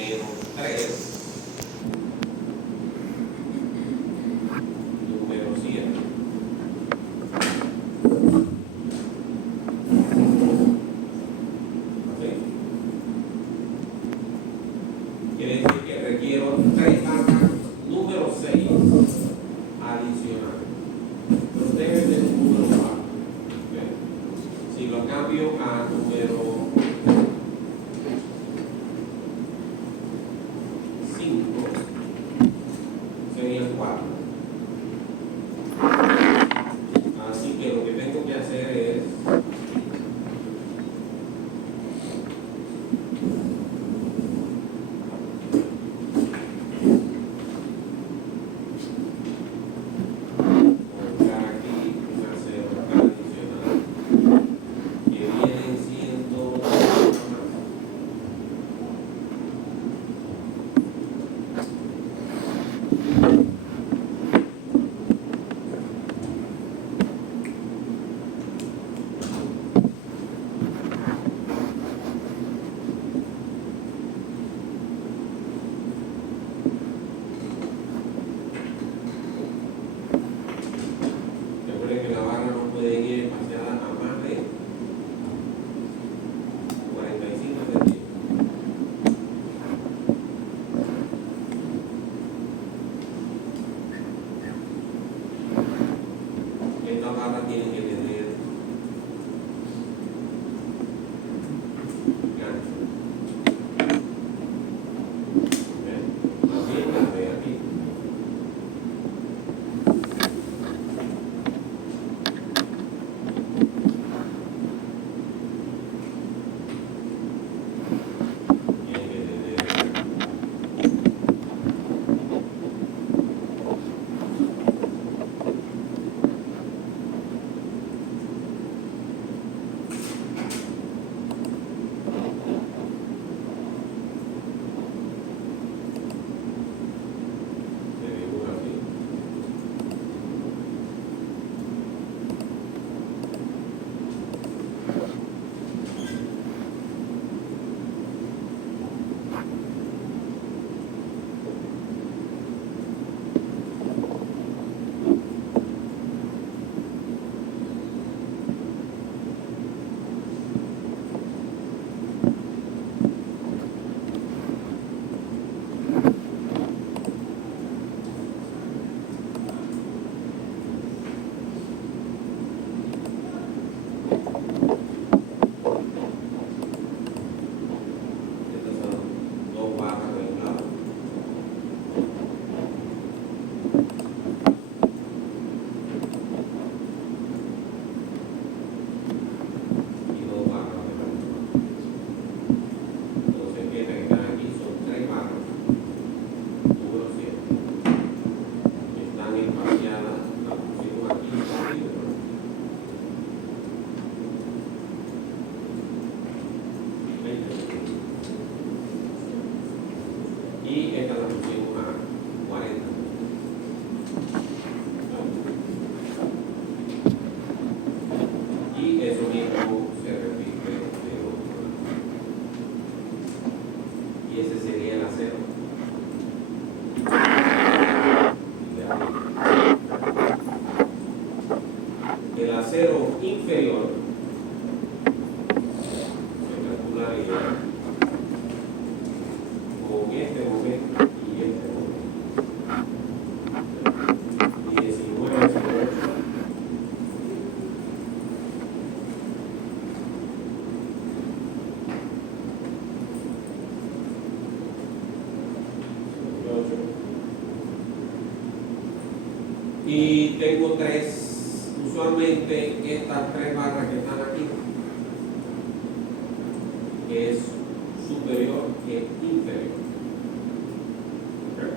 menos 3, número 7. ¿Sí? Quiere decir que requiero 3 barras número 6 adicionales. Protege el número 4. ¿Okay? Si lo cambio a número 5, sería 4. Así que lo que tengo que hacer es colocar aquí una cero adicional que vienen siendo más. Recuerden que la barra no puede ir espaciada a más de 45 centímetros. Esta barra tiene que tener gancho. ¿Okay? También la ve aquí. Tiene que tener se dibuja así. Estas son 2 barras de un lado y 2 barras de otro lado. Entonces, estas que están aquí son 3 barras, número 7. Están espaciadas, las pusimos aquí centímetros. Y esta la pusimos a 40. Y eso mismo se repite de otro lado. Y ese sería el acero. El acero inferior se calcularía con este momento y este momento. 19 sobre 8. Y tengo 3, usualmente estas 3 barras que están aquí es superior que inferior. ¿Okay?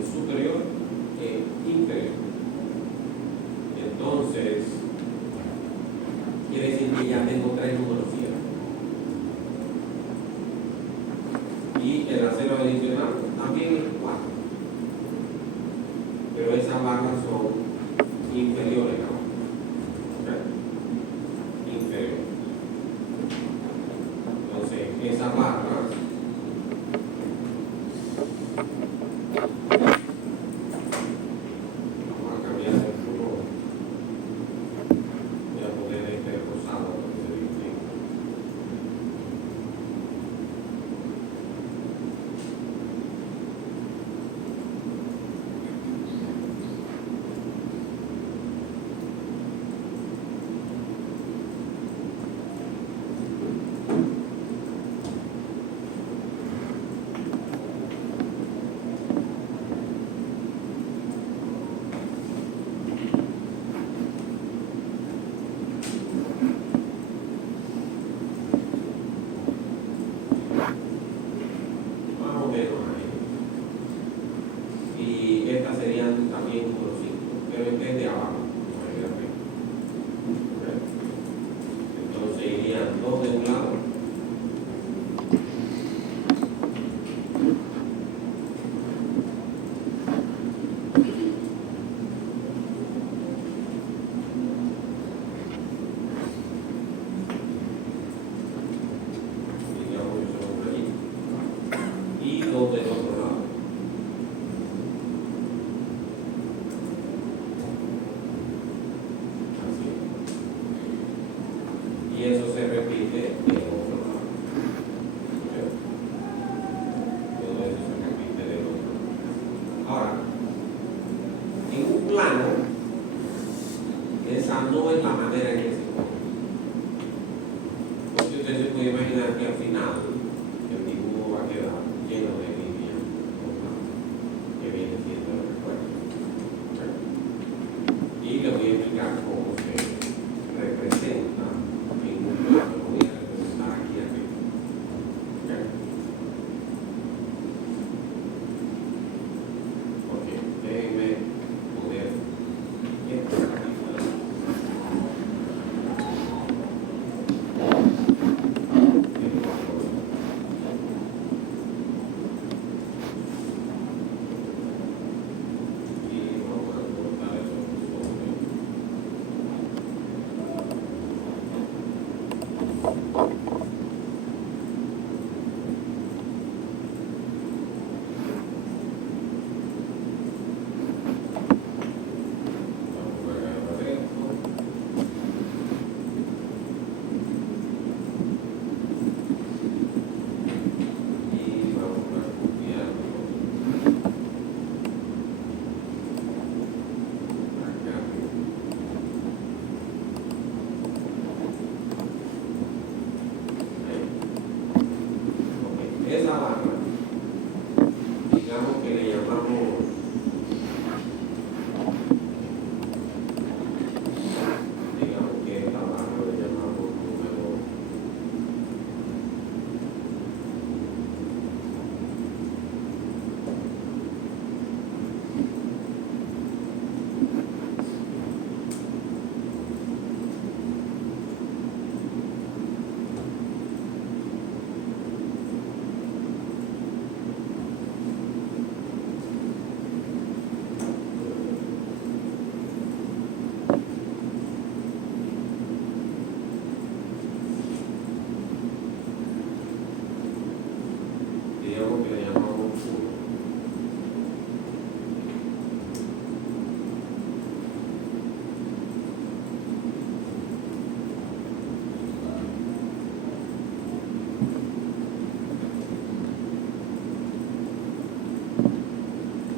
Es superior que inferior. Entonces, quiere decir que ya tengo 3 números 7. Y el acero adicional también es 4. Pero esas barras son inferiores, ¿no? ¿Okay? Inferiores. Entonces, esas barras también número 5, pero este es de abajo, no es de arriba. ¿Ok? Entonces irían 2 de un lado. Y 2 del otro lado. Así. Y eso se repite del otro lado. ¿Ok? Todo eso se repite del otro lado. Ahora, en un plano, esa no es la manera en que se pone. Porque usted se puede imaginar que al final el dibujo va a quedar lleno de líneas que viene siendo el recuerdo. ¿Ok? Y le voy a explicar cómo se representa en un plano. Lo voy a representar aquí arriba. ¿Ok? Ok, déjenme poner esto aquí. Y vamos a cortar esos bordes. Vamos a agarrar esto. Y vamos a copiarlo acá arriba. Ahí. Ok, esa barra, digamos que le llamamos, digamos que esta barra le llamamos número 1.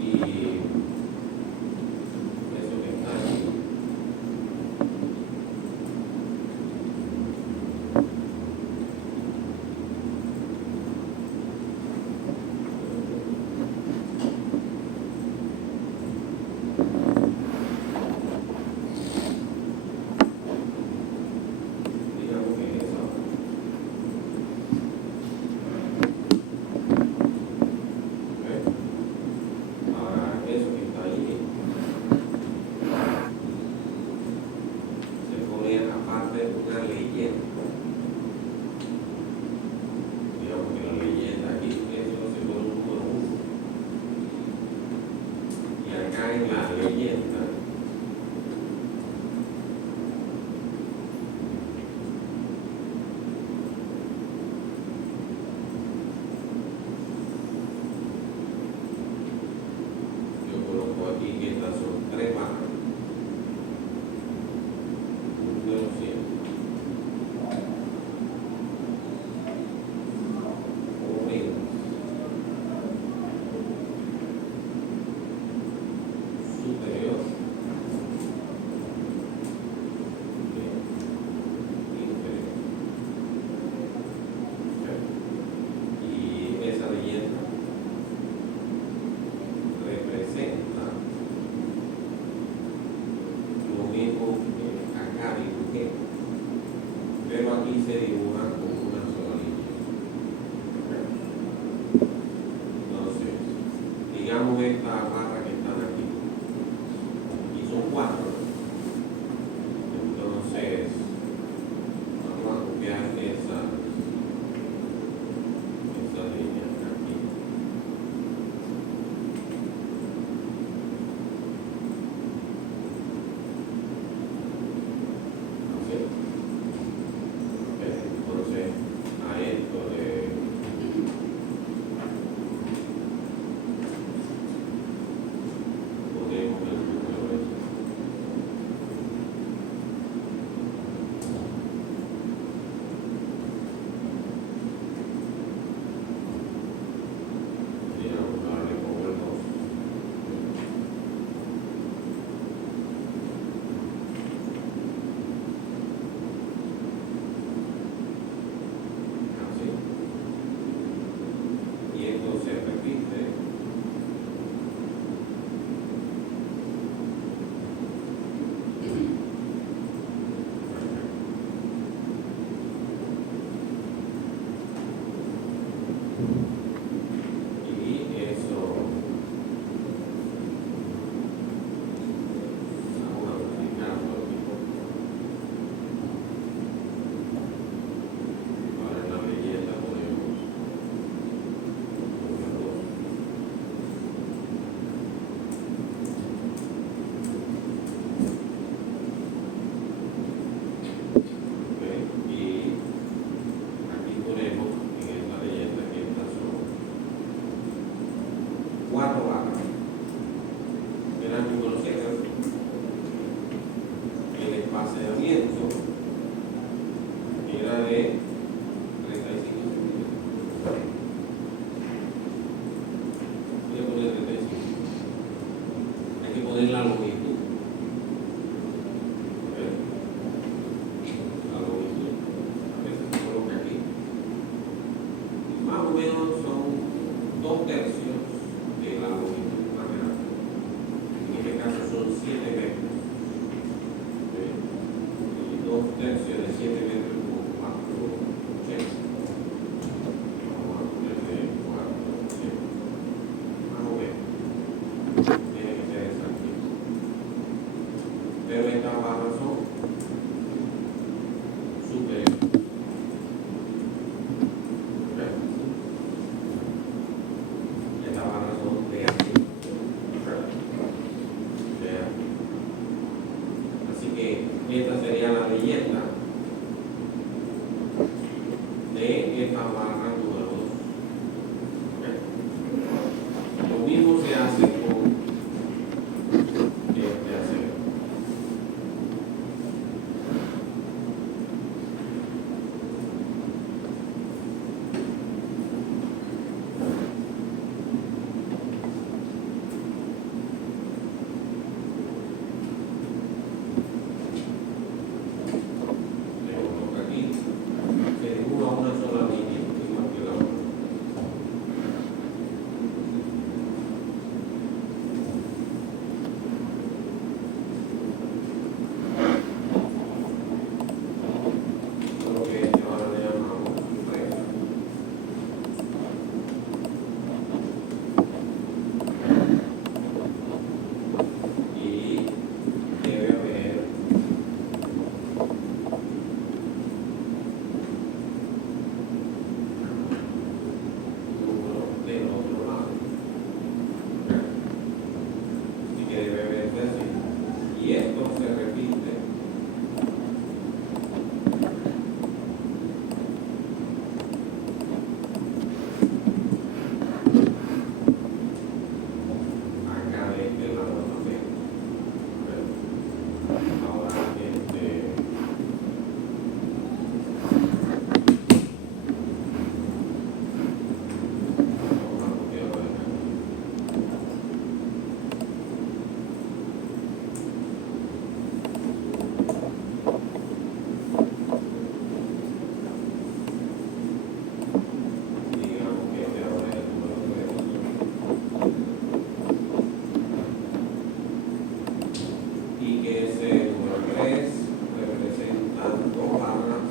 Y eso que está aquí. Digamos que es esa. ¿Ok? Ahora, eso que está ahí se pone aparte una leyenda. Digamos que la leyenda aquí, eso se pone un número 1. Y acá en la leyenda yo coloco aquí que estas son 3 barras. Número 100. Menos. Superior. Inferior. ¿Ok? Y esa leyenda representa lo mismo que acá dibujé, pero aquí se dibuja con una sola línea. ¿Ok? Entonces, digamos esta barra que están aquí, 2/3 de la longitud más grande. En este caso son 7 metros. Y 2/3 de 7 metros por 480. Vamos a ponerle 480. Más o menos. Tiene que ser exactito. Pero estas barras son superiores. Estas barras son de aquí. Así que esta sería la leyenda de esta barra número 2. Lo mismo se hace con este acero. Le coloco aquí, se dibuja una sola línea, igual que la otra. Solo que ahora le llamamos recta. Y debe haber número del otro lado. Así que debe haber así. Y esto se repite acá de este lado también. Ahora vamos a copiarlo de acá. Digamos que este ahora es el número 3. Y que ese número 3 representa 2 barras.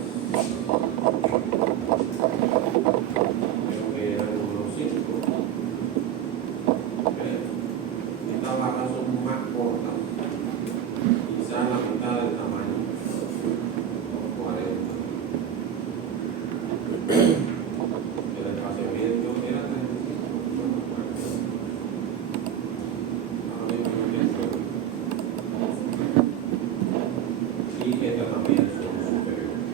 Creo que era el número 5. Estas barras son más cortas, quizás la mitad del tamaño, los 40. El espaciamiento era 35, no me acuerdo. Ahora mismo no pienso. Y estas también son superiores.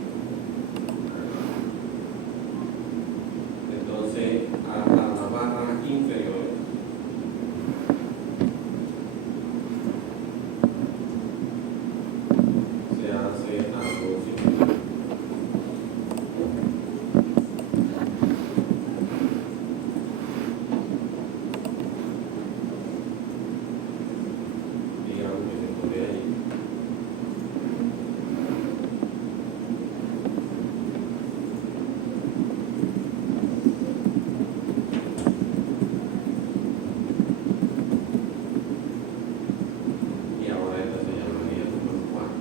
Entonces, a las barras inferiores se hace algo similar. Digamos que se pone ahí. Y ahora esta se llamaría número 4.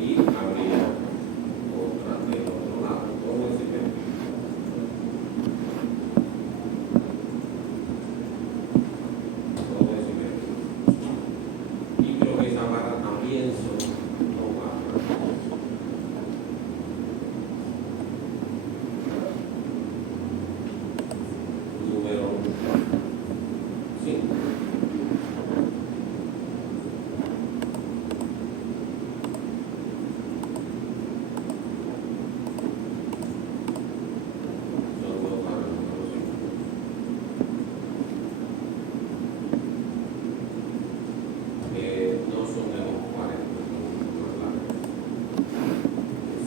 Y habría otra del otro lado, todo ese ejemplo. Todo ese ejemplo. Y creo que esa barra también son 2 barras. Número 5. Son 2 barras número 5. No son de los 40, son más largas.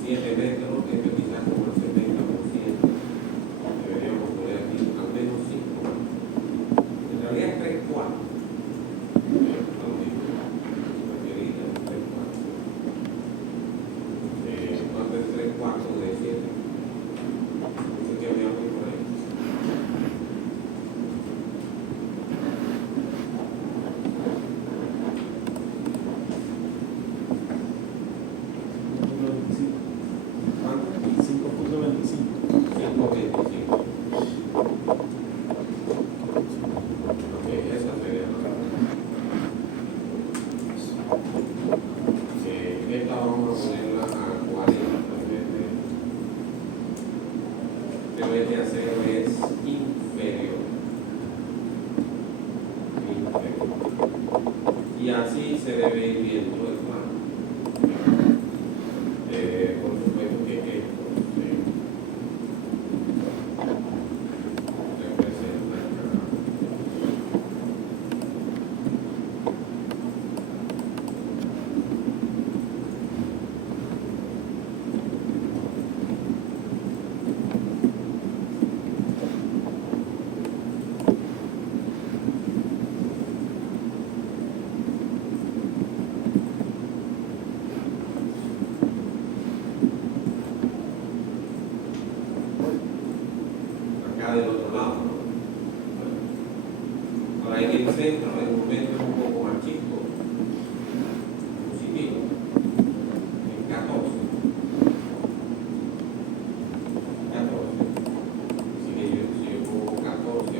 7 metros, que quizás como el 70%. Deberíamos poner aquí al menos 5 más. En realidad es 3/4. Lo mismo. Requerida es 3/4. Más de 3/4 debe hacer es inferior. Y así se debe ir viendo el plano. Por supuesto que esto representa acá del otro lado, ¿no? Ahora en el centro el momento es un poco más chico, positivo, en 14. Así que si yo pongo 14,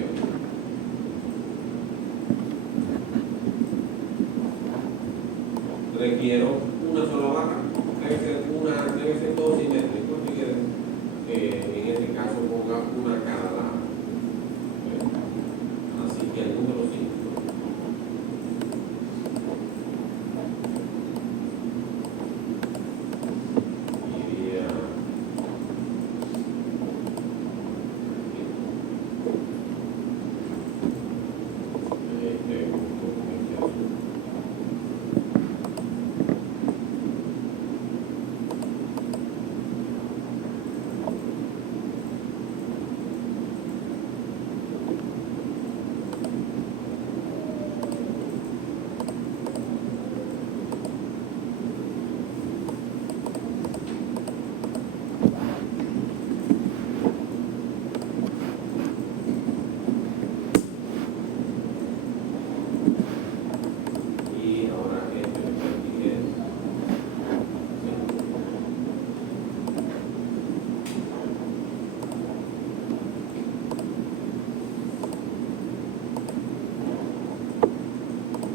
requiero una sola barra, debe ser todo simétrico, así que en este caso ponga una a cada lado. Así que el número 5 iría este punto, este azul. Y ahora esto de aquí es 5.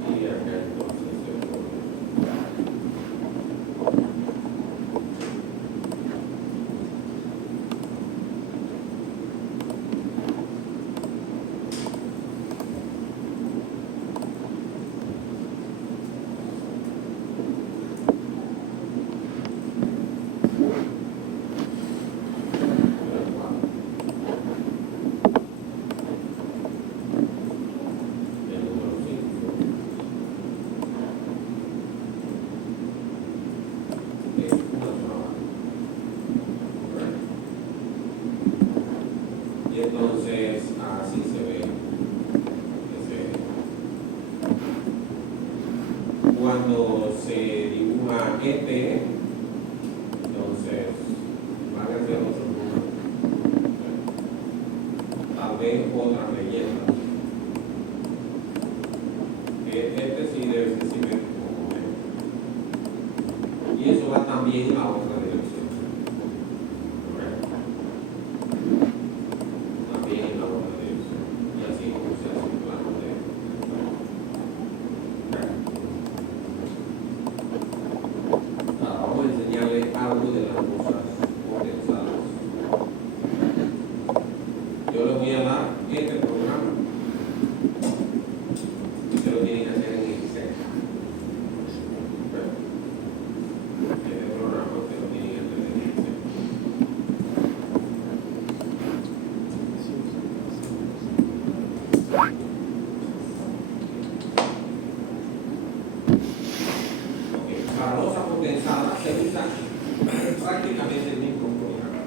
Y acá entonces se pone el 4, el número 5, es una sola barra. Y entonces así se ve. Cuando se dibuja este, entonces van a ser otros números. Tal vez otras leyendas. Este sí debe ser simétrico. Y eso va también en la otra dirección. También en la otra dirección. Y así como se hace un plano de. Vamos a enseñarles algo de las cosas condensadas. Yo les voy a dar este programa y se lo tienen que hacer en Excel. Este programa se lo tienen que hacer en Excel. Ok, para losa condensada se usa prácticamente el mismo programa.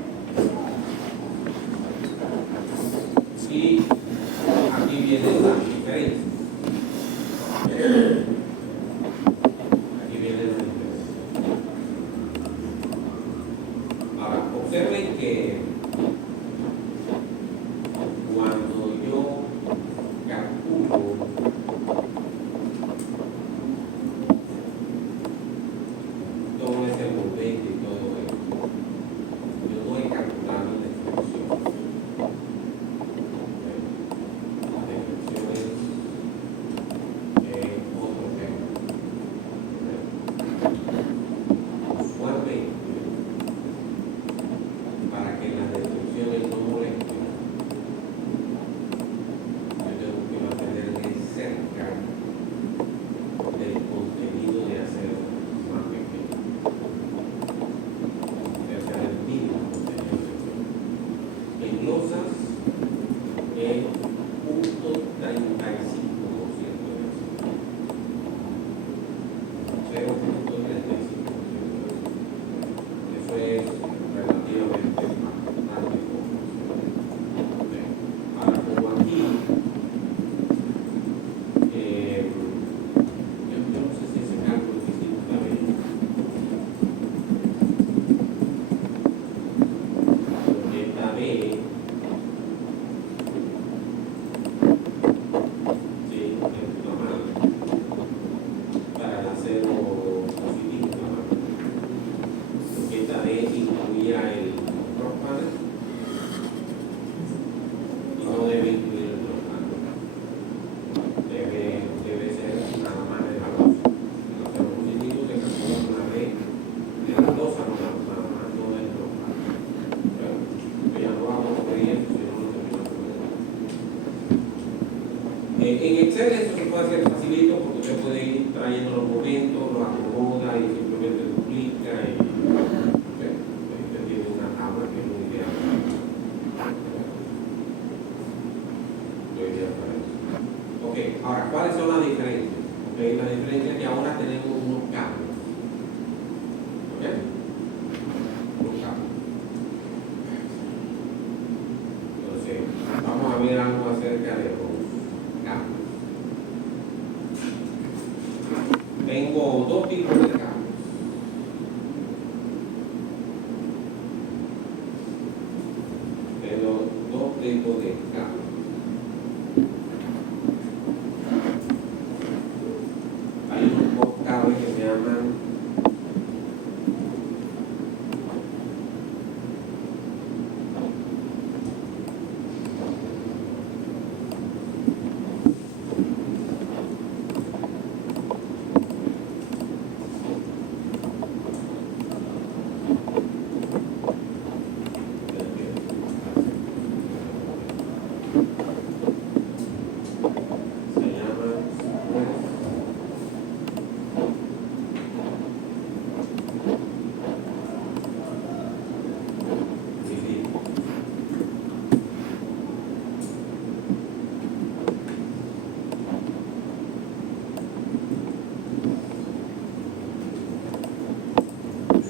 Y aquí viene la diferencia. Aquí viene la diferencia. Ahora, observen que cuando yo calculo todo ese movimiento y todo eso, yo no he calculado la expresión. La expresión es otro tema. Usualmente, para que las incluiría el rock panel y no debe incluir el rock panel. Debe ser nada más de la losa. Los dispositivos que calculan una ley de la losa, nada más, no del rock panel. Pero ya no vamos a ver eso, si no lo terminamos de ver. En Excel eso se puede hacer facilito porque usted puede ir trayendo los momentos, los acomoda y simplemente duplica y usted tiene una tabla que es lo ideal. Lo ideal para eso. Ok, ahora, ¿cuáles son las diferencias? Okay, la diferencia es que ahora tenemos unos cambios. ¿Ok? Unos cambios. Entonces, vamos a ver algo acerca de los cambios. Tengo dos tipos de cambios. Tengo dos tipos de cambios. Hay unos cables que se llaman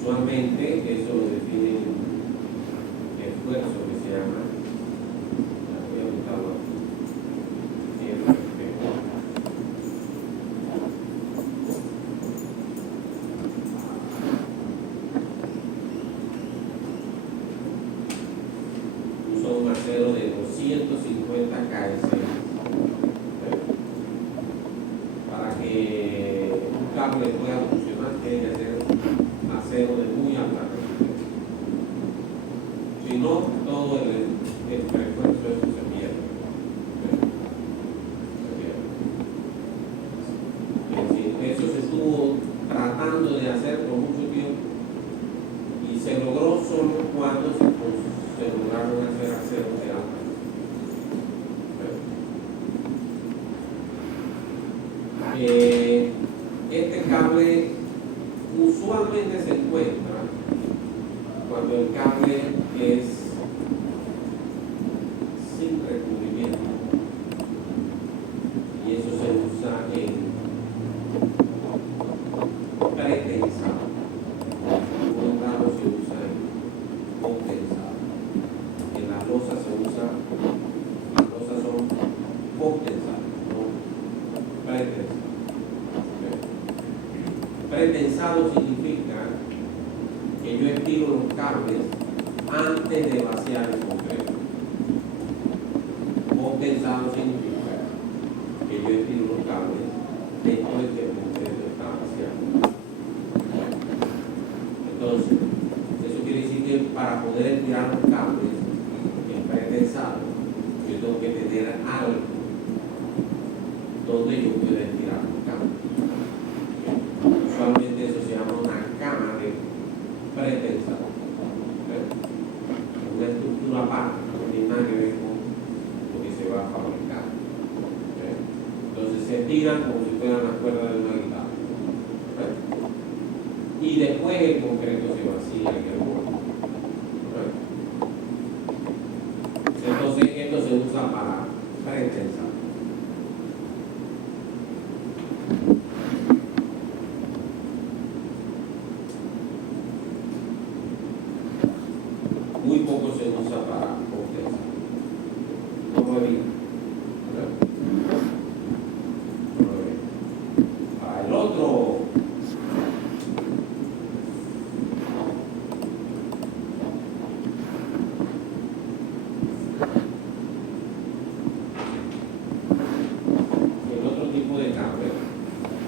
usualmente eso lo define esfuerzo que se llama. Voy a buscarlo aquí. Uso un acero de 250 kS para que un cable pueda funcionar. Tiene que ser acero de muy alta resistencia. Si no, todo el refuerzo eso se pierde. Eso se estuvo tratando de hacer por mucho tiempo y se logró solo cuando se lograron hacer acero de alta resistencia. Este cable usualmente se encuentra cuando el cable es sin recubrimiento y eso se usa en pretensado. Por un lado se usa en condensado. En las losas se usa, las losas son condensadas, no pretensadas. Pretensado significa que yo estiro los cables antes de vaciar el concreto. Condensado significa que yo estiro los cables después que el concreto está vaciado. Entonces, eso quiere decir que para poder estirar los cables en pretensado, yo tengo que tener algo donde yo pueda estirar los cables. Usualmente eso se llama una cama de pretensado. Una estructura aparte, no tiene nada que ver con lo que se va a fabricar. Entonces se tiran como si fueran las cuerdas de una guitarra. Y después el concreto se vacía en el borde. Entonces esto se usa para pretensado. Muy poco se usa para condensar. No lo he visto. Para el otro, tipo de cable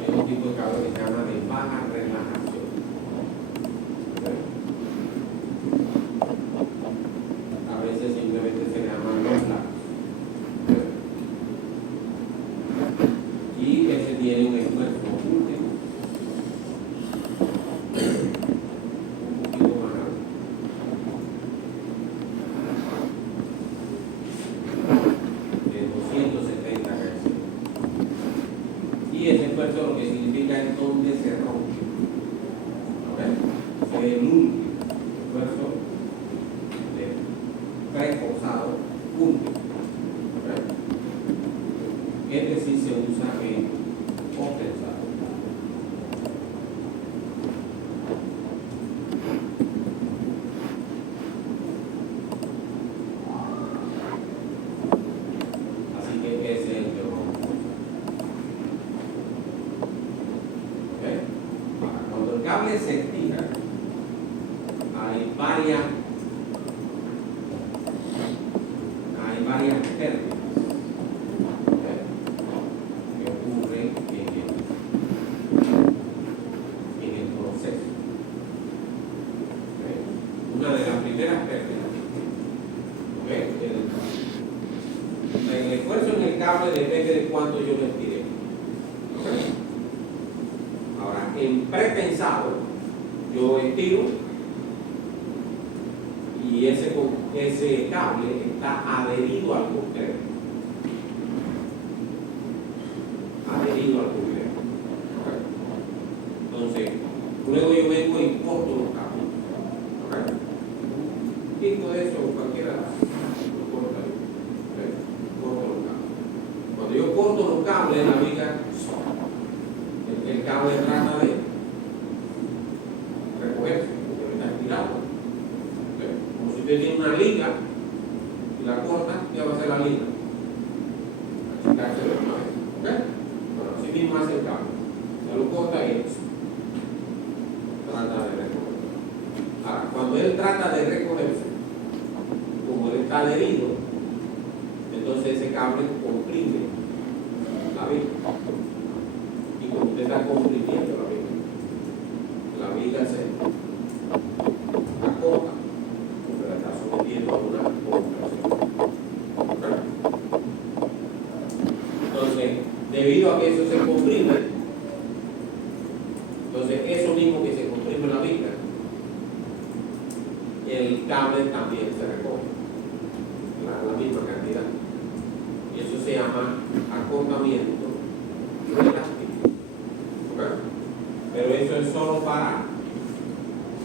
es un tipo de cable que se llama de baja relajación. viga es donde se rompe. ¿Ok? Es el último esfuerzo de preforzado punto. ¿Ok? Este sí se usa en compensado. Así que ese es el que rompe. ¿Ok? Ahora, cuando el cable se estira, hay varias pérdidas. ¿Ok? Que ocurren en el proceso. ¿Ok? Una de las primeras pérdidas. ¿Ok? El esfuerzo en el cable depende de cuánto yo lo estiré. ¿Ok? Ahora, en prepensado, yo estiro y ese cable está adherido al concreto. Adherido al concreto. ¿Ok? Entonces, luego yo vengo y corto los cables. ¿Ok? Quito de eso, cualquiera lo corta. ¿Ok? Corto los cables. Cuando yo corto los cables, la viga, el cable trata de recogerse, porque está estirado. ¿Okay? Como si usted tiene una liga y la corta, ya va a ser la liga. Achicarse de una vez. ¿Okay? Bueno, así mismo hace el cable. Se lo corta y trata de recogerse. Ahora, cuando él trata de recogerse, como él está adherido, entonces ese cable comprime la viga. Y como usted está comprimiendo la viga se acota, porque la está sometiendo a una compresión. ¿Okay? Entonces, debido a que eso se comprime, entonces eso mismo que se comprime la viga, el cable también se recoge, la misma cantidad. Y eso se llama acotamiento elástico. ¿Okay? Pero eso es solo para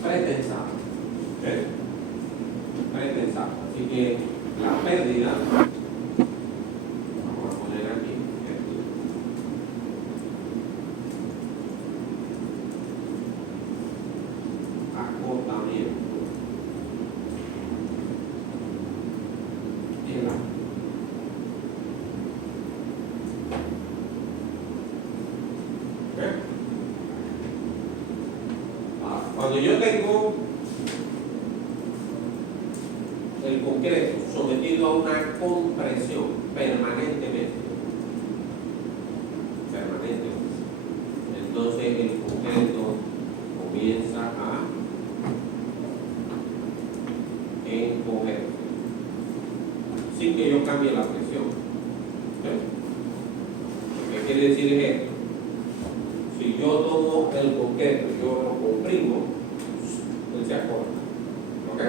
pretensado. ¿Okay? Pretensado. Así que la pérdida, vamos a poner aquí, acotamiento elástico. ¿Okay? Cuando yo tengo el concreto sometido a una compresión permanentemente, entonces el concreto comienza a encogerse sin que yo cambie la presión. ¿Okay? Lo que quiere decir es esto: si yo tomo el concreto y yo lo comprimo, él se acorta. ¿Ok?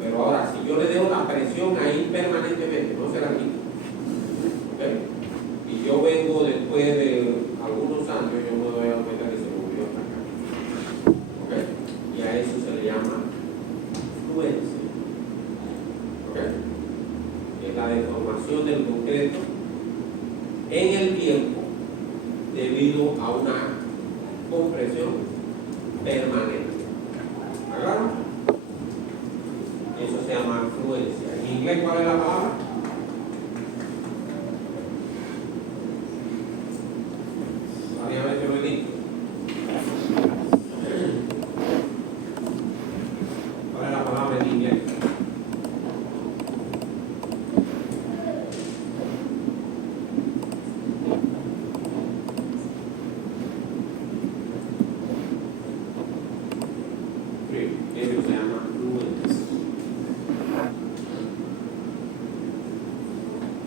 Pero ahora, si yo le dejo la presión ahí permanentemente, no se la quito. ¿Ok? Y yo vengo después de algunos años, yo me doy cuenta que se volvió hasta acá. ¿Ok? Y a eso se le llama fluencia. ¿Ok? Es la deformación del concreto en el tiempo debido a una compresión permanente. ¿Claro? Eso se llama fluencia. ¿En inglés cuál es la palabra? Varias veces lo he dicho. ¿Cuál es la palabra en inglés? Eso se llama fluencia.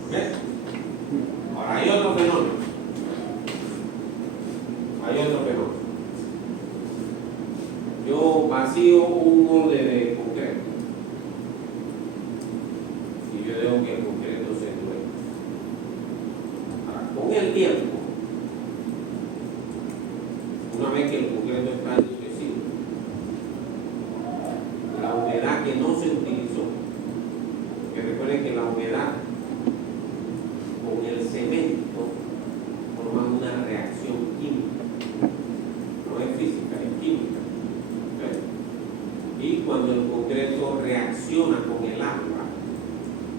¿Ok? Ahora hay otro fenómeno. Yo vacío un molde de concreto y yo dejo que el concreto se endurezca. Ahora, con el tiempo, humedad que no se utilizó. Que recuerden que la humedad con el cemento forman una reacción química. No es física, es química. ¿Okay? Y cuando el concreto reacciona con el agua,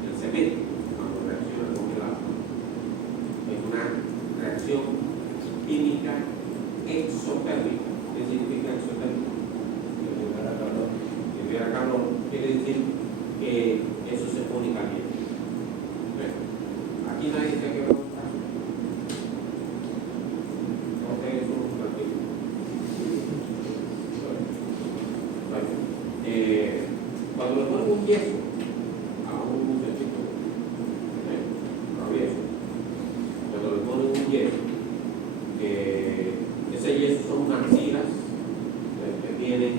el cemento, cuando reacciona con el agua, es una reacción química exotérmica. ¿Qué significa exotérmica? Que libera calor. Quiere decir que eso se pone caliente. ¿Okay? Aquí nadie se quedó. Cuando le ponen un yeso a un muchachito, travieso, cuando le ponen un yeso, ese yeso son unas tiras que tienen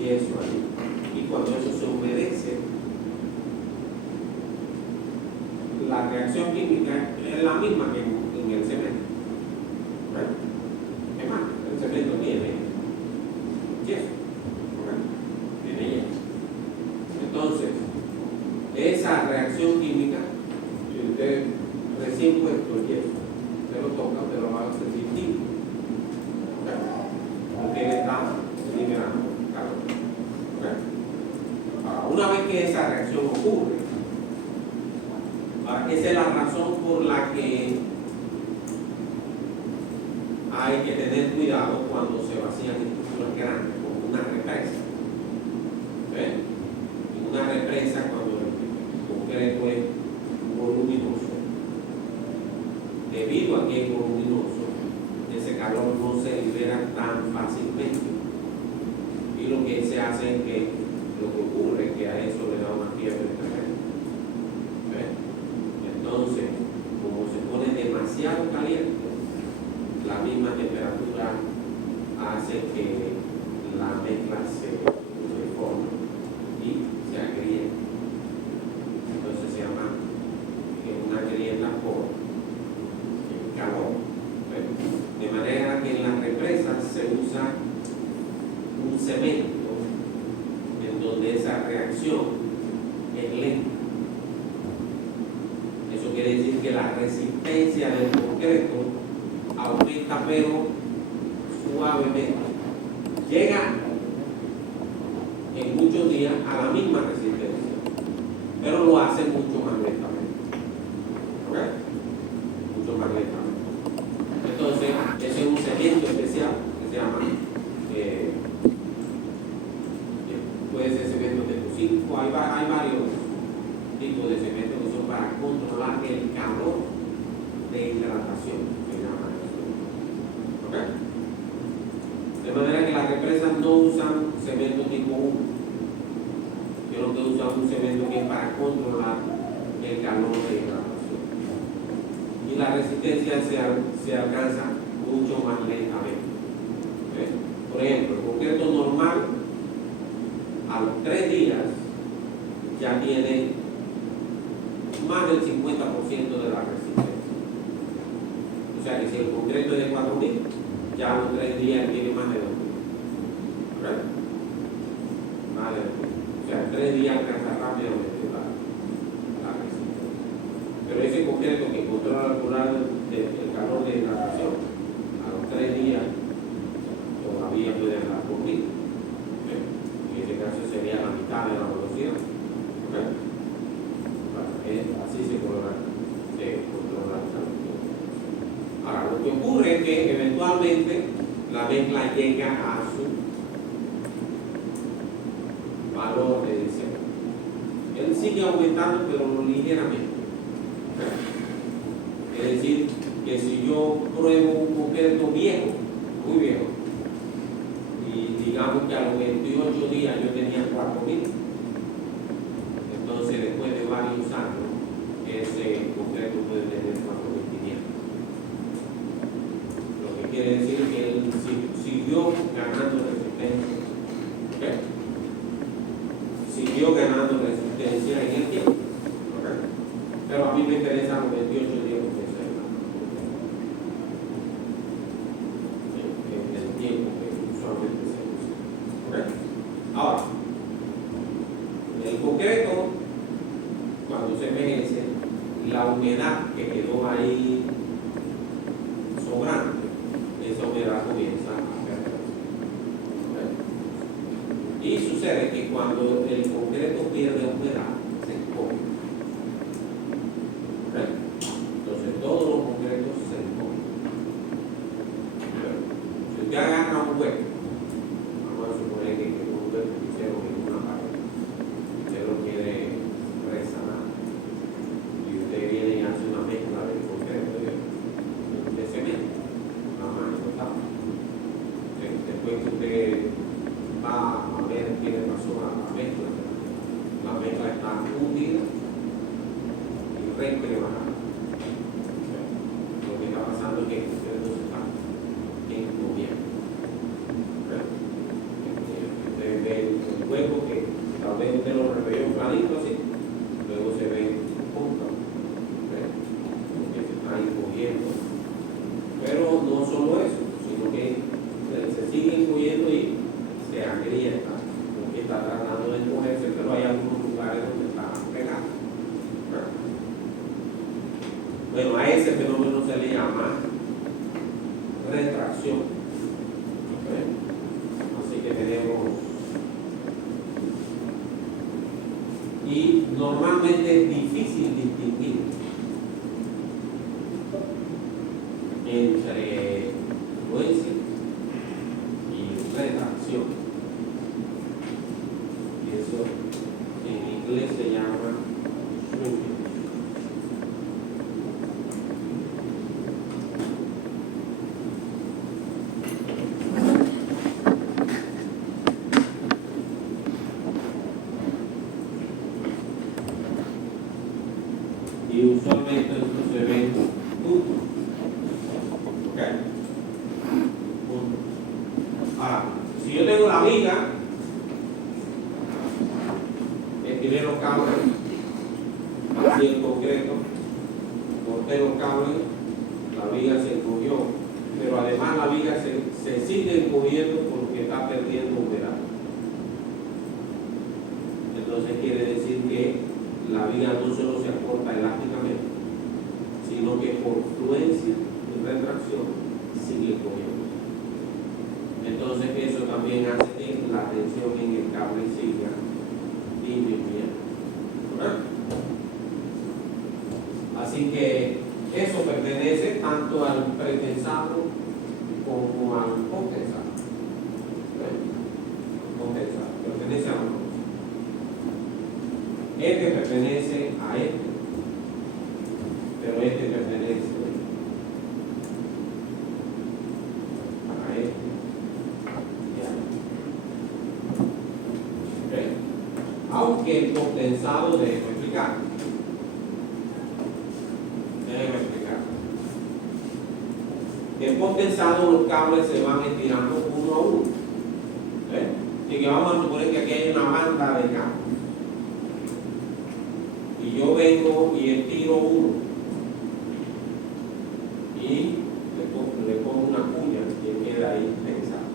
yeso ahí, y cuando eso se humedece, la reacción química es la misma que en el cemento. Es más, el cemento tiene yeso. Entonces, esa reacción química, si usted recién puesto el yeso, usted lo toca, usted lo va a sentir tibio, porque él está liberando calor. Ahora, una vez que esa reacción ocurre, esa es la razón por la que hay que tener cuidado cuando se vacían estructuras grandes, como una represa. Una represa, cuando el concreto es voluminoso, debido a que es voluminoso, ese calor no se libera tan fácilmente, y lo que se hace es que lo que ocurre es que a eso le da una fiebre de terreno. Entonces, como se pone demasiado caliente, la misma temperatura hace que la mezcla se deforme y se agrieta. Entonces se llama una grieta por el calor. De manera que en las represas se usa un cemento en donde esa reacción es lenta. Eso quiere decir que la resistencia del concreto aumenta, pero suavemente. Llega en muchos días a la misma resistencia, pero lo hace mucho más lentamente. ¿Ok? Mucho más lentamente. Entonces, ese es un cemento especial que se llama, puede ser cemento de T5, hay varios tipos de cemento que son para controlar el calor de hidratación, se llama eso. ¿Ok? De manera que las represas no usan cemento tipo 1, sino que usan un cemento que es para controlar el calor de hidratación. Y la resistencia se alcanza mucho más lentamente. ¿Okay? Por ejemplo, el concreto normal, a los 3 días, ya tiene más del 50% de la resistencia. O sea que si el concreto es de 4.000, ya a los 3 días tiene más de 2.000. ¿Okay? Más de 2.000. O sea, en 3 días alcanza rápidamente la resistencia. Pero ese concreto que controla el calor de hidratación, a los 3 días todavía puede andar por 1.000. ¿Okay? En ese caso sería la mitad de la velocidad. ¿Okay? Así se controla el calor. Ahora, lo que ocurre es que eventualmente la mezcla llega a su valor de deseo. Él sigue aumentando, pero ligeramente. Es decir, que si yo pruebo un concreto viejo, muy viejo, y digamos que a los 28 días yo tenía 4.000, entonces después de varios años, ese concreto puede tener 4.500. Lo que quiere decir que él siguió ganando resistencia. ¿Okay? Siguió ganando resistencia en el tiempo. ¿Okay? Pero a mí me interesa los 28 días que se en el tiempo que usualmente se usa. ¿Okay? Ahora, 12 meses, la humedad que quedó ahí sobrante, esa humedad comienza a perderse. ¿Okay? Y sucede que cuando el concreto pierde humedad, se escoge. ¿Okay? Entonces todos los concretos se escogen. ¿Okay? Si usted agarra un hueco, vamos a suponer que un hueco que hicieron en una pared, usted lo quiere resanar, y usted viene y hace una mezcla de concreto de cemento, nada más eso está. Después que usted va a ver qué le pasó a la mezcla está hundida y requebrada. Lo que está pasando es que el concreto se está encogiendo. Usted ve el hueco que tal vez usted lo reveyó planito así, luego se ve punta, porque se está encogiendo. Pero no solo eso, sino que se sigue encogiendo y se agrieta, porque está tratando de encogerse, pero hay algunos lugares donde está pegado. Bueno, a ese fenómeno se le llama retracción. ¿Okay? Así que tenemos, y normalmente es difícil distinguir entre influencia y retracción. Y eso en inglés se llama shrinkage. Y usualmente esto se ve puntos. ¿Ok? Puntos. Ahora, si yo tengo la viga, estiré los cables, así en concreto, corté los cables, la viga se encogió, pero además la viga se sigue encogiendo porque está perdiendo humedad. Entonces quiere decir que la viga no solo se acorta elásticamente, sino que por fluencia y retracción sigue cogiendo. Entonces eso también hace que la tensión en el cable siga disminuyendo. ¿Verdad? Así que eso pertenece tanto al pretensado como al condensado. Condensado, pertenece a uno. Este pertenece a este, pero este pertenece a este y a este. ¿Okay? Aunque el condensado, déjeme explicar. El condensado, los cables se van estirando uno a uno. Así que vamos a suponer que aquí hay una banda de cables. Y yo vengo y estiro uno y le pongo una cuña que queda ahí tensada.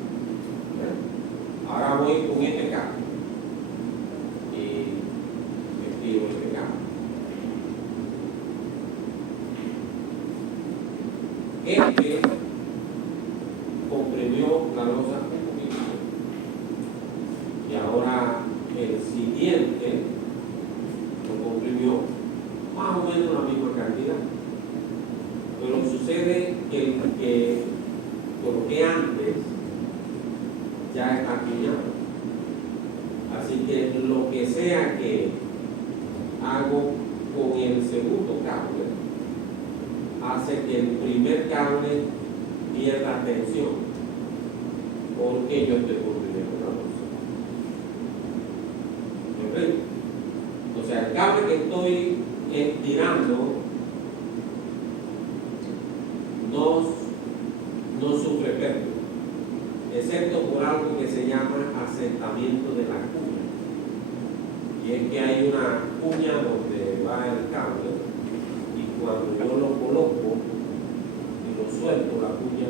Ahora voy con este cable y estiro este cable. Este comprimió la losa un poquito y ahora el siguiente lo comprimió más o menos la misma cantidad, pero sucede que el que coloqué antes ya está apiñado, así que lo que sea que hago con el segundo cable hace que el primer cable pierda tensión porque yo estoy comprimiendo la losa. ¿Me entiendes? O sea, el cable que estoy estirando no sufre pérdida, excepto por algo que se llama asentamiento de la cuña. Y es que hay una cuña donde va el cable y cuando yo lo coloco y lo suelto, la cuña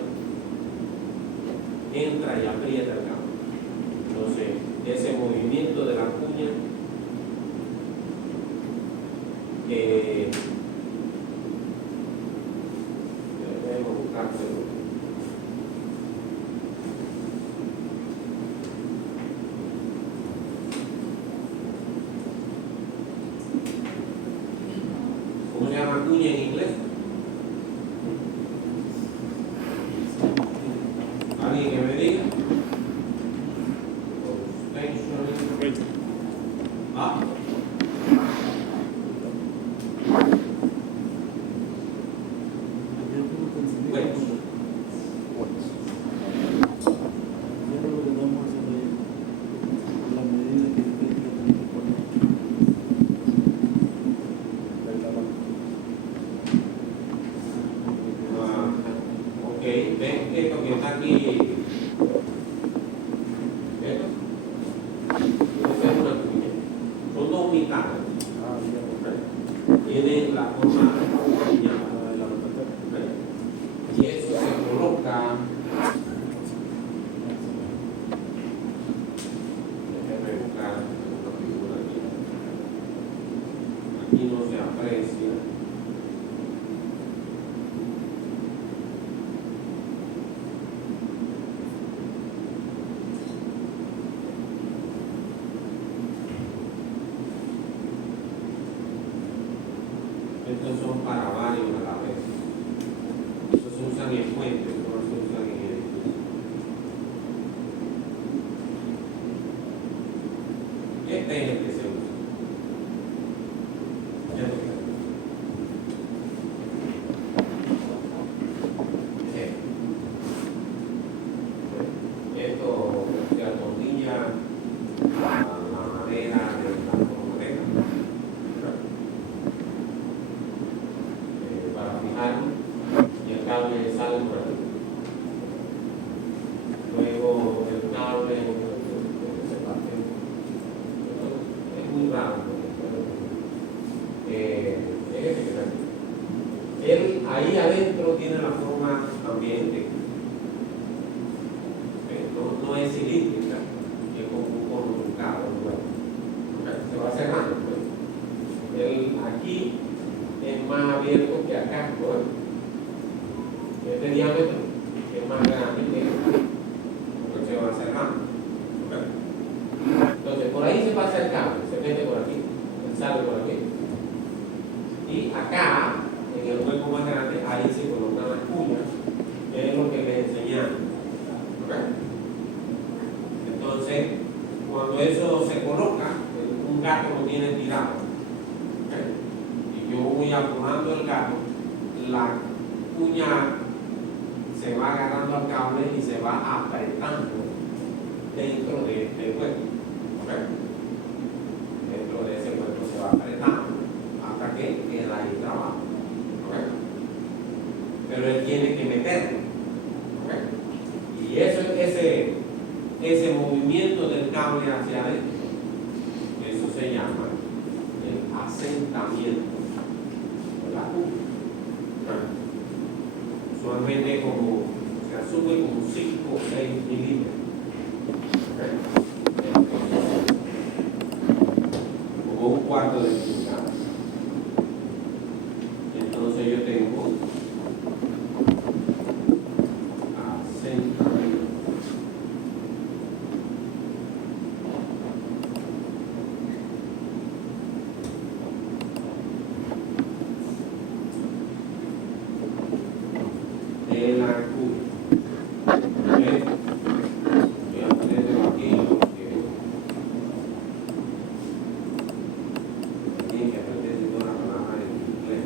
entra y aprieta el cable. Entonces, ese movimiento de la cuña Eh, debemos buscar, ¿cómo se llama cuña en inglés? ¿Alguien que me diga? Ah, ok, ven esto que está aquí. ¿Esto? Esa es una cuña. Son dos mitades. Tienen la forma cuñada. Y eso se coloca. Déjenme buscar una figura aquí. Aquí no se aprecia. Estos son para varios a la vez. Estos se usan en puentes, no se usan en edificios. Este es el que se usa. Ya lo sé. Esto se atornilla a la madera de la madera. Para fijarlo y el cable sale por aquí. Luego el cable se parte. Es muy raro. Es este que está aquí. Él ahí adentro tiene la forma también de no es cilíndrica, es como un cono truncado, se va cerrando. Pues. Él aquí es más abierto que acá, ¿no? Este diámetro es más grande que este, porque se va cerrando. Entonces, por ahí se pasa el cable, se mete por aquí, sale por aquí. Y acá, en el hueco más grande, ahí se colocan las cuñas, que es lo que les enseñamos. Entonces, cuando eso se coloca, un gato lo tiene tirado. Y yo voy apurando el gato, la cuña se va agarrando al cable y se va apretando dentro de este hueco. Dentro de ese hueco se va apretando hasta que queda ahí trabajo. Pero él tiene que meterlo. Y eso, ese movimiento del cable hacia adentro, eso se llama el asentamiento de la cuña. Usualmente como se sube como 5 o 6 milímetros. Como un cuarto de pulgada. Entonces yo tengo asentamiento. De la cuña. Voy a ponerlo aquí porque tienen que aprender toda la palabra en inglés.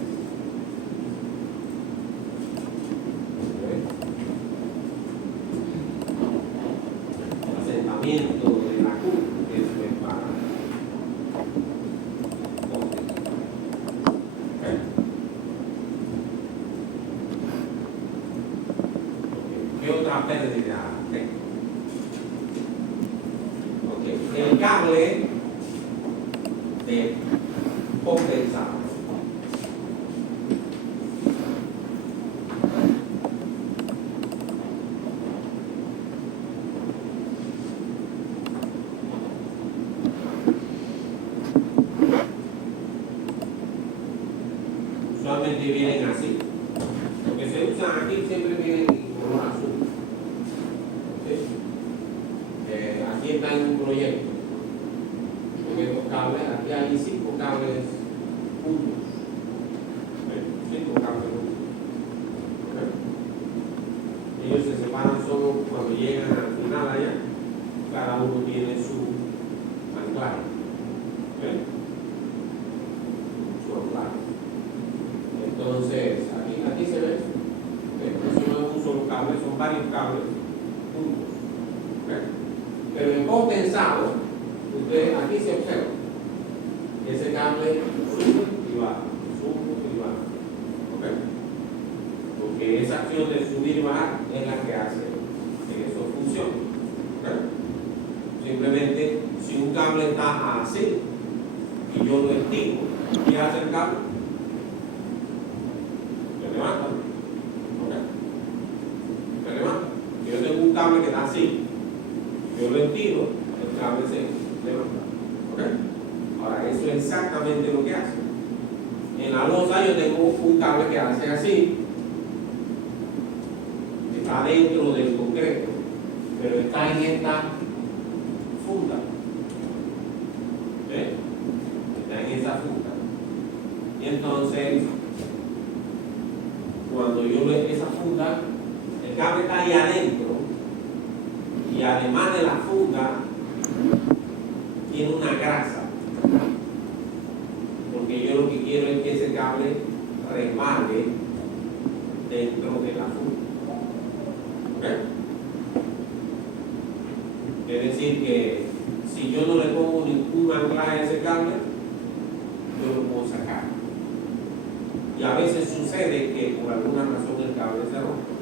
Asentamiento de la cuña, eso es para ¿qué otra pérdida tengo? El cable de condensador. usualmente vienen así. Lo que se usan aquí siempre vienen en color azul. ¿Sí? Aquí está en un proyecto. Con estos cables, aquí hay 5 cables juntos. 5 cables juntos. Ellos se separan solo cuando llegan al final allá. Cada uno tiene su anclaje. Su anclaje. Entonces, aquí se ve. Eso no es un solo cable, son varios cables juntos. Pero en condensado, usted aquí se observa. Ese cable sube y baja, sube y baja. Porque esa acción de subir y bajar es la que hace que eso funcione. Simplemente, si un cable está así y yo lo estiro, ¿qué hace el cable? Se levanta. Se levanta. Yo tengo un cable que está así, yo lo estiro, el cable se levanta. Ahora, eso es exactamente lo que hace. En la losa yo tengo un cable que hace así, está dentro del concreto, pero está en esta funda. Está en esa funda. Y entonces, cuando yo veo esa funda, el cable está ahí adentro, y además de la funda, tiene una grasa. Porque yo lo que quiero es que ese cable resbale dentro de la funda. Es decir, que si yo no le pongo ningún anclaje a ese cable, yo lo puedo sacar. Y a veces sucede que por alguna razón el cable se rompe.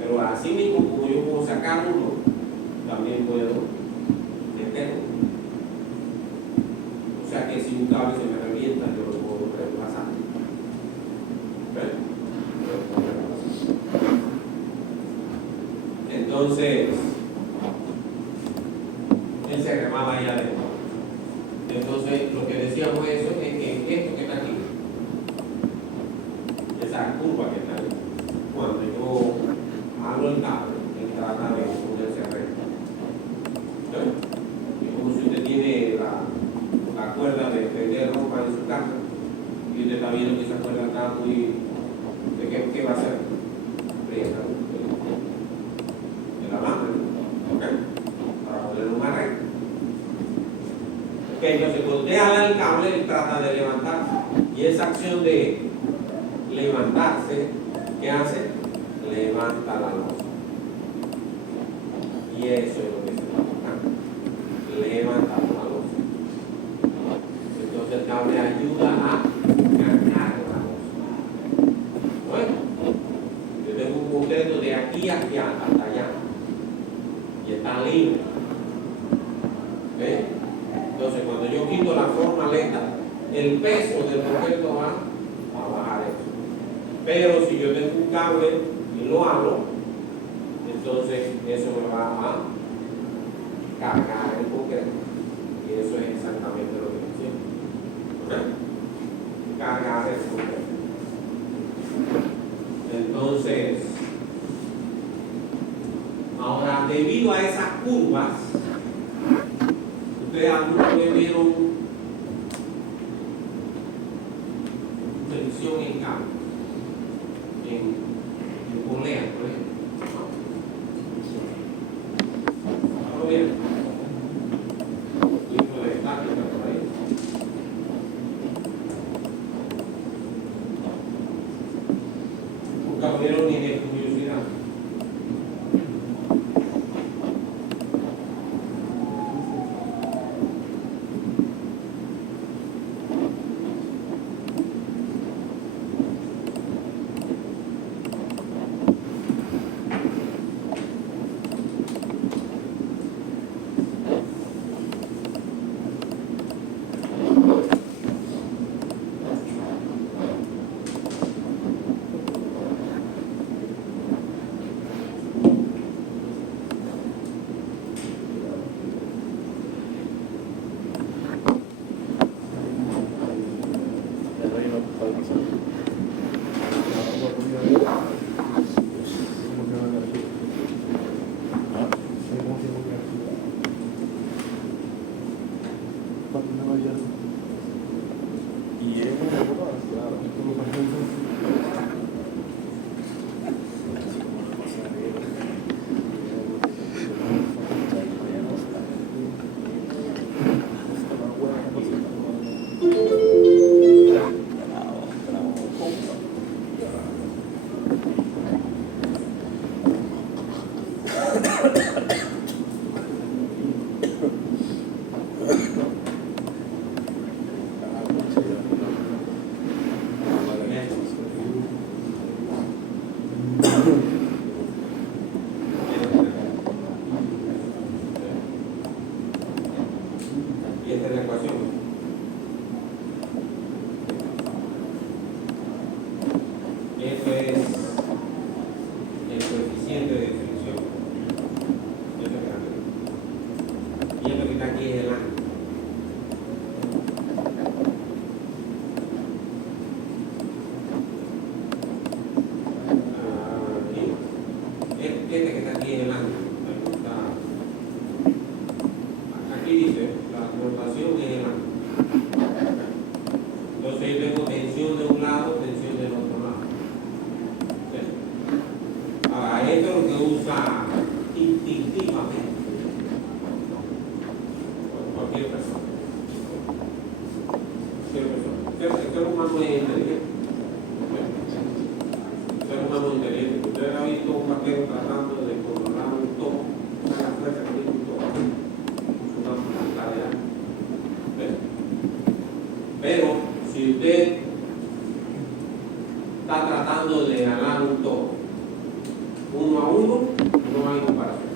Pero así mismo, como yo puedo sacar uno, también puedo meterlo. O sea que si un cable se me revienta, yo lo puedo reemplazar. Entonces, él se remaba allá adentro. Entonces, lo que decíamos eso es que esto que está aquí, esa curva que está ahí, cuando yo abro el cable, él trata de ponerse recto. Es como si usted tiene la cuerda de tender ropa en su casa y usted está viendo que esa cuerda está muy... ¿Qué va a hacer? Aprieta de la mano, para ponerlo más recto. Entonces, cuando usted jala el cable, él trata de levantarse. Y esa acción de levantarse, ¿qué hace? Levanta la losa. Y eso es lo que se está buscando. Levanta la losa. Entonces el cable ayuda a ganar la losa. Bueno, yo tengo un concreto de aquí hasta allá. Y está libre. ¿Ven? Entonces, cuando yo quito la formaleta, el peso del concreto va a bajar eso. Pero si yo tengo un cable y lo abro, entonces eso me va a cargar el concreto. Y eso es exactamente lo que decimos. Cargar el concreto. Entonces, ahora, debido a esas curvas, ustedes alguna vez vieron tensión en cable, en polea, por ejemplo. ¿Todo bien? Tipo de estática por ahí. Nunca vieron ni de curiosidad. Y es una ambulancia, claro. Y esta es la ecuación. Esto es el coeficiente de fricción. Esto es grande. Y esto que está aquí es el ángulo. Este que está aquí es el ángulo. Aquí dice, la rotación es el ángulo. Entonces yo tengo tensión de un lado, tensión del otro lado. ¿Sí? Ahora, esto es lo que usa instintivamente cualquier persona. El ser humano es inteligente. El ser humano es inteligente. Usted ha visto un vaquero tratando de controlar un topo, una fuerza que tiene un topo, una brutalidad. Pero si usted está tratando de ganar un toro 1 a 1, no hay comparación.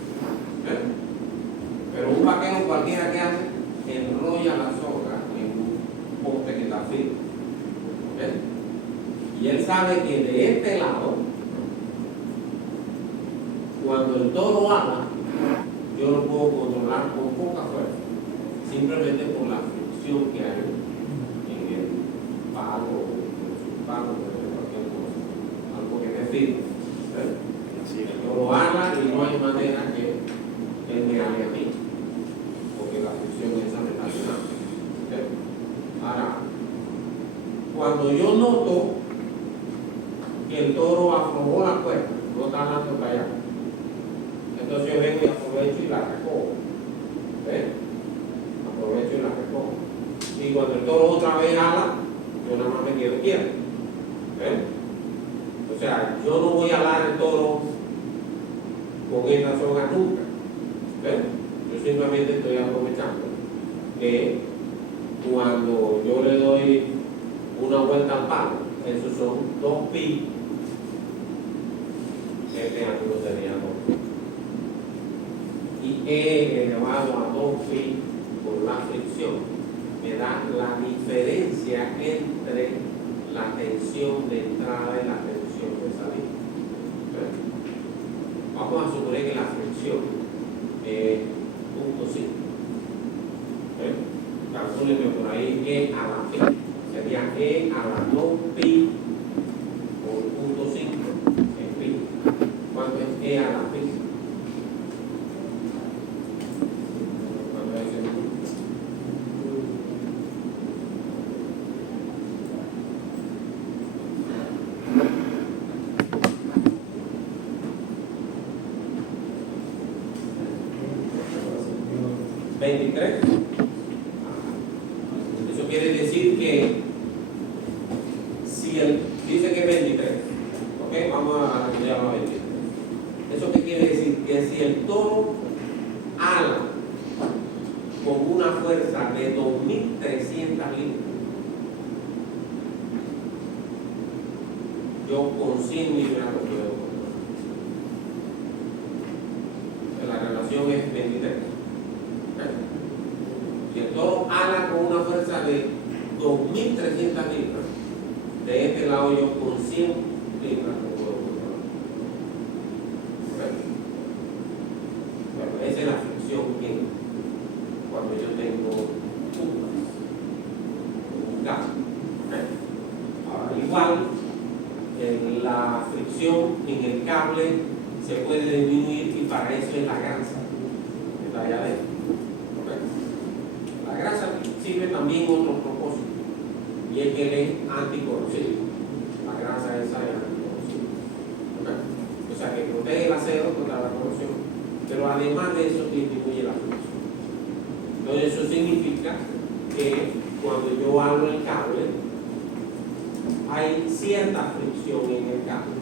Pero un vaquero cualquiera que hace, enrolla la soga en un poste que está firme. Y él sabe que de este lado, cuando el toro habla, yo lo puedo controlar con poca fuerza, simplemente por la fricción que hay en el palo, en su palo, en cualquier cosa, algo que esté firme. El toro habla y no hay manera que él me hable a mí, porque la fricción esa me está ayudando. Ahora, cuando yo noto que el toro aflojó la cuerda, no está dando para allá, entonces yo vengo y aprovecho y la recojo. ¿Ven? Aprovecho y la recojo. Y cuando el toro otra vez ala, yo nada más me quedo quieto. ¿Ven? O sea, yo no voy a alar el toro con esta soga nunca. ¿Ven? Yo simplemente estoy aprovechando que cuando yo le doy una vuelta al palo, esos son 2 pi, este ángulo sería 2. Y E elevado a 2 pi por la fricción me da la diferencia entre la tensión de entrada y la tensión de salida. Vamos a suponer que la fricción es 0.5. Calcúlenme por ahí E a la pi. Sería E a la 2 pi por 0.5 en pi. ¿Cuánto es E a la pi? ¿Cuánto es ese número? ¿23? Eso quiere decir que si él dice que es 23, ¿ok? Vamos a llevarlo a 23. ¿Eso qué quiere decir? Que si el toro ala con una fuerza de 2.300 libras, yo con 100 libras lo puedo controlar. La relación es 23. Si el toro ala con una fuerza de 2.300 libras, de este lado yo con 100 libras lo puedo controlar. Bueno, esa es la fricción cuando yo tengo un gas. Ahora, igual, la fricción en el cable se puede disminuir y para eso es la grasa que está allá adentro. La grasa sirve también otro propósito, y es que él es anticorrosivo. La grasa esa es anticorrosiva. ¿Okay? O sea que protege el acero contra la corrosión, pero además de eso disminuye la fricción. Entonces eso significa que cuando yo abro el cable hay cierta fricción en el cable,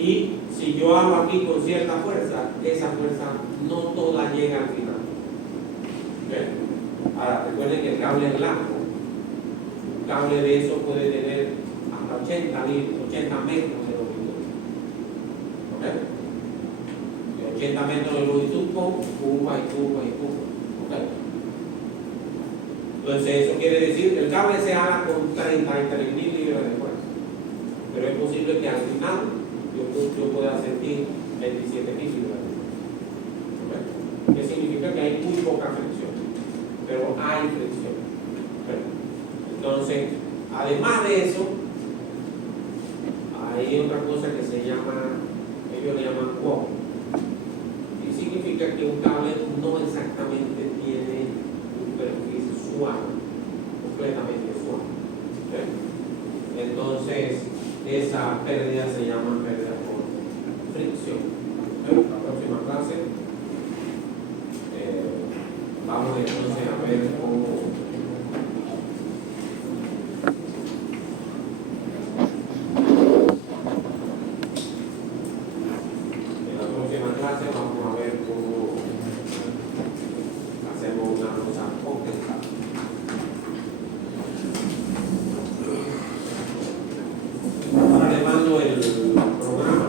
y si yo hago aquí con cierta fuerza, esa fuerza no toda llega al final. ¿Okay? Ahora recuerden que el cable es largo. Un cable de eso puede tener hasta 80 metros de longitud. ¿Okay? De 80 metros de longitud con curva y curva y curva. ¿Okay? Entonces eso quiere decir que el cable se haga con 33.000 libras de fuerza, pero es posible que al final yo pueda sentir 27.000 libras de fuerza. ¿Okay? Que significa que hay muy poca fricción, pero hay fricción. ¿Okay? Entonces, además de eso, hay otra cosa que se llama, ellos le llaman WOP, y significa que un cable no exactamente tiene un perfil suave, completamente suave. ¿Okay? Entonces, esa pérdida se llama pérdida por fricción. ¿Okay? La próxima clase vamos entonces a ver cómo hacemos una cosa compleja. Ahora les mando el programa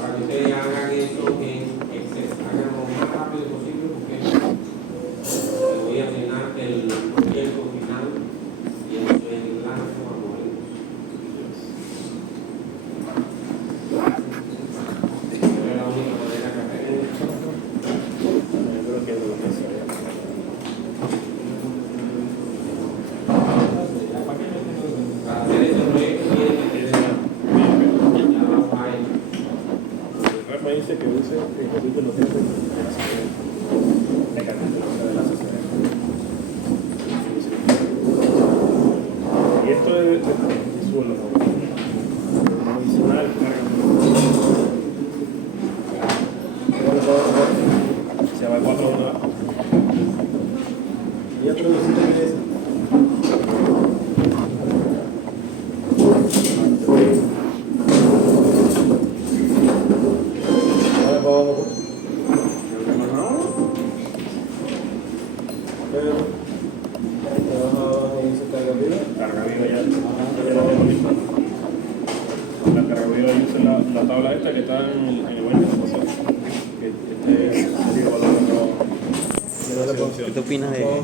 para que ustedes hagan esto en Excel. Háganlo lo más rápido posible porque les voy a asignar el proyecto final y eso es largo a morir. Esa es la única manera que hacemos. Para hacer este proyecto tienen que tener ya vamos a ir. Me dice que use que José lo tiene de la sociedad. Y esto es suelo adicional, se va a 4 horas. Y ya traduciste eso. La tabla esta que está en el baño que ¿Qué te opinas de